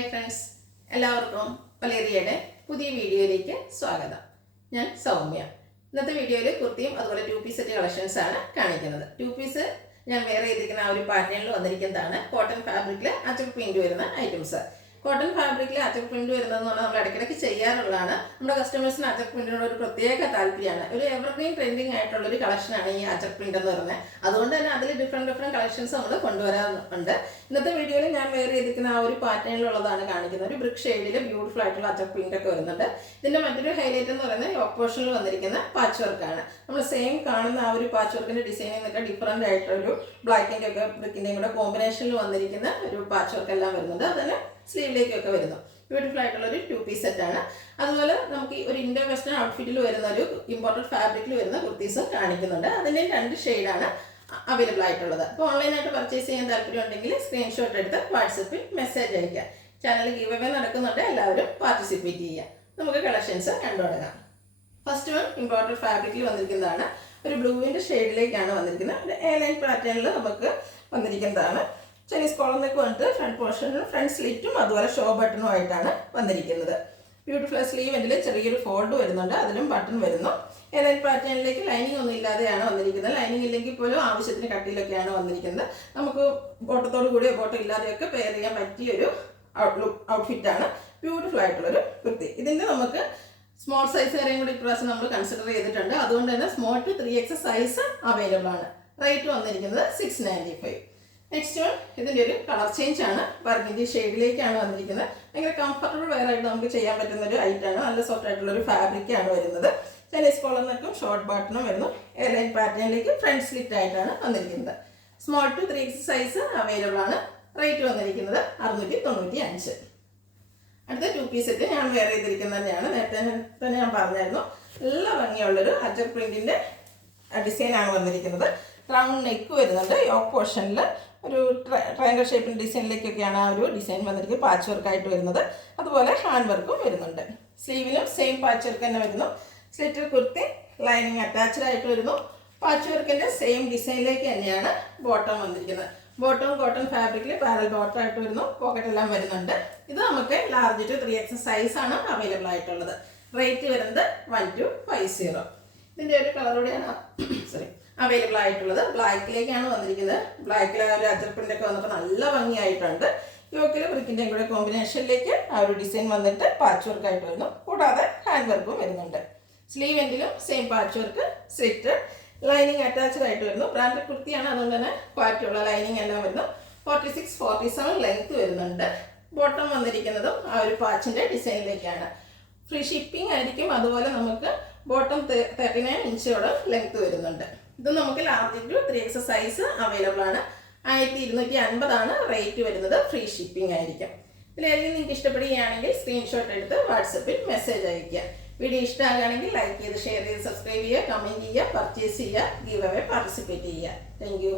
Hi friends, എല്ലാവർക്കും വലേറിയയുടെ പുതിയ വീഡിയോയിലേക്ക് സ്വാഗതം. ഞാൻ സൗമ്യ. ഇന്നത്തെ വീഡിയോയിൽ കുർത്തിയും അതുപോലെ 2 പീസ് സെറ്റ് കളക്ഷൻസ് ആണ് കാണിക്കുന്നത്. 2 പീസ് ഞാൻ വേറെ ചെയ്തിരിക്കുന്ന ആ ഒരു പാറ്റേണിൽ വന്നിരിക്കുന്നതാണ്. കോട്ടൺ ഫാബ്രിക്കിൽ അച്ചക്ക് പ്രിന്റ് വരുന്ന ഐറ്റംസ്. കോട്ടൺ ഫാബ്രിക്കിൽ അച്ചക്ക് പ്രിന്റ് വരുന്നതെന്ന് പറഞ്ഞാൽ നമ്മൾ ഇടയ്ക്കിടയ്ക്ക് ചെയ്യാറുള്ളതാണ്. നമ്മുടെ കസ്റ്റമേഴ്സിന് അച്ചക്ക് പ്രിന്റിനോട് ഒരു പ്രത്യേക താല്പര്യമാണ്. ഒരു എവർഗ്രീൻ ട്രെൻഡിങ് ആയിട്ടുള്ള ഒരു കളക്ഷനാണ് ഈ അച്ചക്ക് പ്രിന്റ് എന്ന് പറയുന്നത്. അതുകൊണ്ട് തന്നെ അതിൽ ഡിഫറെൻറ്റ് കളക്ഷൻസ് നമ്മൾ കൊണ്ടുവരാറുണ്ട്. ഇന്നത്തെ വീഡിയോയിൽ ഞാൻ വേറെ ചെയ്തിരിക്കുന്ന ആ ഒരു പാറ്റേണിലുള്ളതാണ് കാണിക്കുന്നത്. ഒരു ബ്രിക്ക് ഷെയ്ഡിൽ ബ്യൂട്ടിഫുൾ ആയിട്ടുള്ള അച്ചക്ക് പ്രിന്റ് ഒക്കെ വരുന്നുണ്ട്. ഇതിന്റെ മറ്റൊരു ഹൈലൈറ്റ് എന്ന് പറയുന്നത് യോക്ക് പോർഷനിൽ വന്നിരിക്കുന്ന പാച്ച് വർക്കാണ്. നമ്മൾ സെയിം കാണുന്ന ആ ഒരു പാച്ച് വർക്കിന്റെ ഡിസൈനിൽ നിന്നൊക്കെ ഡിഫറെന്റ് ആയിട്ടൊരു ബ്ലാക്കിന്റെ ഒക്കെ ബ്രിക്കിന്റെയും കൂടെ കോമ്പിനേഷനിൽ വന്നിരിക്കുന്ന ഒരു പാച്ച് വർക്ക് എല്ലാം വരുന്നുണ്ട്. അതിന് സ്ലീവിലേക്കൊക്കെ വരുന്നു. ബ്യൂട്ടിഫുൾ ആയിട്ടുള്ള ഒരു 2 പീസ് സെറ്റ് ആണ്. അതുപോലെ നമുക്ക് ഒരു ഇൻഡോ വെസ്റ്റേൺ ഔട്ട്ഫിറ്റിൽ വരുന്ന ഒരു ഇമ്പോർട്ടൻറ്റ് ഫാബ്രിക്കിൽ വരുന്ന കുർത്തീസും കാണിക്കുന്നുണ്ട്. അതിൻ്റെ 2 ഷെയ്ഡാണ് അവൈലബിൾ ആയിട്ടുള്ളത്. അപ്പോൾ ഓൺലൈനായിട്ട് പർച്ചേസ് ചെയ്യാൻ താല്പര്യം ഉണ്ടെങ്കിൽ സ്ക്രീൻഷോട്ട് എടുത്ത് വാട്സപ്പിൽ മെസ്സേജ് അയക്കുക. ചാനൽ ഗീവ് അവേ നടക്കുന്നുണ്ട്, എല്ലാവരും പാർട്ടിസിപ്പേറ്റ് ചെയ്യുക. നമുക്ക് കളക്ഷൻസ് കണ്ടു തുടങ്ങാം. ഫസ്റ്റ് വൺ ഇമ്പോർട്ടൻറ്റ് ഫാബ്രിക്കിൽ വന്നിരിക്കുന്നതാണ്. ഒരു ബ്ലൂവിൻ്റെ ഷെയ്ഡിലേക്കാണ് വന്നിരിക്കുന്നത്. ഒരു എ ലൈൻ പാറ്റേണിൽ നമുക്ക് വന്നിരിക്കുന്നതാണ്. ചൈനീസ് കോളറിനൊക്കെ വന്നിട്ട് ഫ്രണ്ട് പോർഷനിൽ ഫ്രണ്ട് സ്ലിറ്റും അതുപോലെ ഷോ ബട്ടണും ആയിട്ടാണ് വന്നിരിക്കുന്നത്. ബ്യൂട്ടിഫുൾ സ്ലീവെൻറ്റിൽ ചെറിയൊരു ഫോൾഡ് വരുന്നുണ്ട്, അതിലും ബട്ടൺ വരുന്നു. എലൈൻ പാറ്റേണിലേക്ക് ലൈനിങ് ഒന്നും ഇല്ലാതെയാണ് വന്നിരിക്കുന്നത്. ലൈനിങ് ഇല്ലെങ്കിൽ പോലും ആവശ്യത്തിന് കട്ടിയിലൊക്കെയാണ് വന്നിരിക്കുന്നത്. നമുക്ക് ബോട്ടത്തോടു കൂടിയോ ബോട്ടം ഇല്ലാതെയൊക്കെ പെയർ ചെയ്യാൻ പറ്റിയൊരു ഔട്ട്ഫിറ്റാണ്. ബ്യൂട്ടിഫുൾ ആയിട്ടുള്ളൊരു കുർത്തി. ഇതിൻ്റെ നമുക്ക് സ്മോൾ സൈസ് വരെയും കൂടി ഇപ്രാവശ്യം നമ്മൾ കൺസിഡർ ചെയ്തിട്ടുണ്ട്. അതുകൊണ്ട് തന്നെ small to 3X size available ആണ്. റേറ്റ് വന്നിരിക്കുന്നത് 695. നെക്സ്റ്റ് വൺ ഇതിൻ്റെ ഒരു കളർ ചേഞ്ച് ആണ്. ബർഗൻഡി ഷെയ്ഡിലേക്കാണ് വന്നിരിക്കുന്നത്. ഭയങ്കര കംഫർട്ടബിൾ വെയർ ആയിട്ട് നമുക്ക് ചെയ്യാൻ പറ്റുന്ന ഒരു ഐറ്റാണ്. നല്ല സോഫ്റ്റ് ആയിട്ടുള്ള ഒരു ഫാബ്രിക്കാണ് വരുന്നത്. ചൈനീസ് കോളറിനൊക്കെ ഷോർട്ട് ബട്ടണും വരുന്നു. എയർലൈൻ പാറ്റേണിലേക്ക് ഫ്രണ്ട് സ്ലിറ്റ് ആയിട്ടാണ് വന്നിരിക്കുന്നത്. Small to 3X size available ആണ്. റേറ്റ് വന്നിരിക്കുന്നത് 695. അടുത്ത 2 പീസ് സെറ്റ് ഞാൻ വെയർ ചെയ്തിരിക്കുന്നത് തന്നെയാണ്. നേരത്തെ തന്നെ ഞാൻ പറഞ്ഞായിരുന്നു. നല്ല ഭംഗിയുള്ളൊരു അജക് പ്രിന്റിന്റെ ഡിസൈനാണ് വന്നിരിക്കുന്നത്. റൗണ്ട് നെക്ക് വരുന്നുണ്ട്. യോക്ക് പോർഷനിൽ ഒരു ട്രയാങ്കിൾ ഷേപ്പിൻ്റെ ഡിസൈനിലേക്കൊക്കെയാണ് ആ ഒരു ഡിസൈൻ വന്നിരിക്കുന്നത്. പാച്ച് വർക്കായിട്ട് വരുന്നത്. അതുപോലെ ഹാൻഡ് വർക്കും വരുന്നുണ്ട്. സ്ലീവിലും സെയിം പാച്ച് വർക്ക് തന്നെ വരുന്നു. സ്ലിറ്റർ കുർത്തി ലൈനിങ് അറ്റാച്ച്ഡ് ആയിട്ട് വരുന്നു. പാച്ച് വർക്കിൻ്റെ സെയിം ഡിസൈനിലേക്ക് തന്നെയാണ് ബോട്ടം വന്നിരിക്കുന്നത്. ബോട്ടം കോട്ടൺ ഫാബ്രിക്കിൽ പാരൽ ബോട്ടം ആയിട്ട് വരുന്നു. പോക്കറ്റ് എല്ലാം വരുന്നുണ്ട്. ഇത് നമുക്ക് ലാർജ് ടു 3X സൈസാണ് അവൈലബിൾ ആയിട്ടുള്ളത്. റേറ്റ് വരുന്നത് 1250. ഇതിൻ്റെ ഒരു കളറോടെയാണ് അവൈലബിൾ ആയിട്ടുള്ളത്. ബ്ലാക്കിലേക്കാണ് വന്നിരിക്കുന്നത്. ബ്ലാക്കിൽ ആ ഒരു അജർ പ്രിന്റ് ഒക്കെ വന്നപ്പോൾ നല്ല ഭംഗിയായിട്ടുണ്ട്. യോക്കിൽ ബ്രിക്കിൻ്റെയും കൂടെ കോമ്പിനേഷനിലേക്ക് ആ ഒരു ഡിസൈൻ വന്നിട്ട് പാച്ച് വർക്ക് ആയിട്ട് വരുന്നു. കൂടാതെ ഹാൻഡ് വർക്കും വരുന്നുണ്ട്. സ്ലീവ് എൻഡിലും same patch work, slit, lining attached ആയിട്ട് വരുന്നു. ബ്രാൻഡഡ് കുർത്തിയാണ്, അതുകൊണ്ട് തന്നെ ക്വാളിറ്റിയുള്ള ലൈനിങ് എല്ലാം വരുന്നു. 46-47 ലെങ്ത് വരുന്നുണ്ട്. ബോട്ടം വന്നിരിക്കുന്നതും ആ ഒരു പാച്ചിൻ്റെ ഡിസൈനിലേക്കാണ്. ഫ്രീ ഷിപ്പിംഗ് ആയിരിക്കും. അതുപോലെ നമുക്ക് ബോട്ടം 39 ഇഞ്ചോടെ ലെങ്ത് വരുന്നുണ്ട്. ഇത് നമുക്ക് large to 3X size available ആണ്. 1250 റേറ്റ് വരുന്നത്. ഫ്രീ ഷിപ്പിംഗ് ആയിരിക്കും. ഇതിലേതെങ്കിലും നിങ്ങൾക്ക് ഇഷ്ടപ്പെടുകയാണെങ്കിൽ സ്ക്രീൻഷോട്ട് എടുത്ത് വാട്സപ്പിൽ മെസ്സേജ് അയയ്ക്കുക. വീഡിയോ ഇഷ്ടമാകുകയാണെങ്കിൽ ലൈക്ക് ചെയ്ത് ഷെയർ ചെയ്ത് സബ്സ്ക്രൈബ് ചെയ്യുക, കമൻറ്റ് ചെയ്യുക, പർച്ചേസ് ചെയ്യുക, ഗീവ് അവേ പാർട്ടിസിപ്പേറ്റ് ചെയ്യുക. Thank you.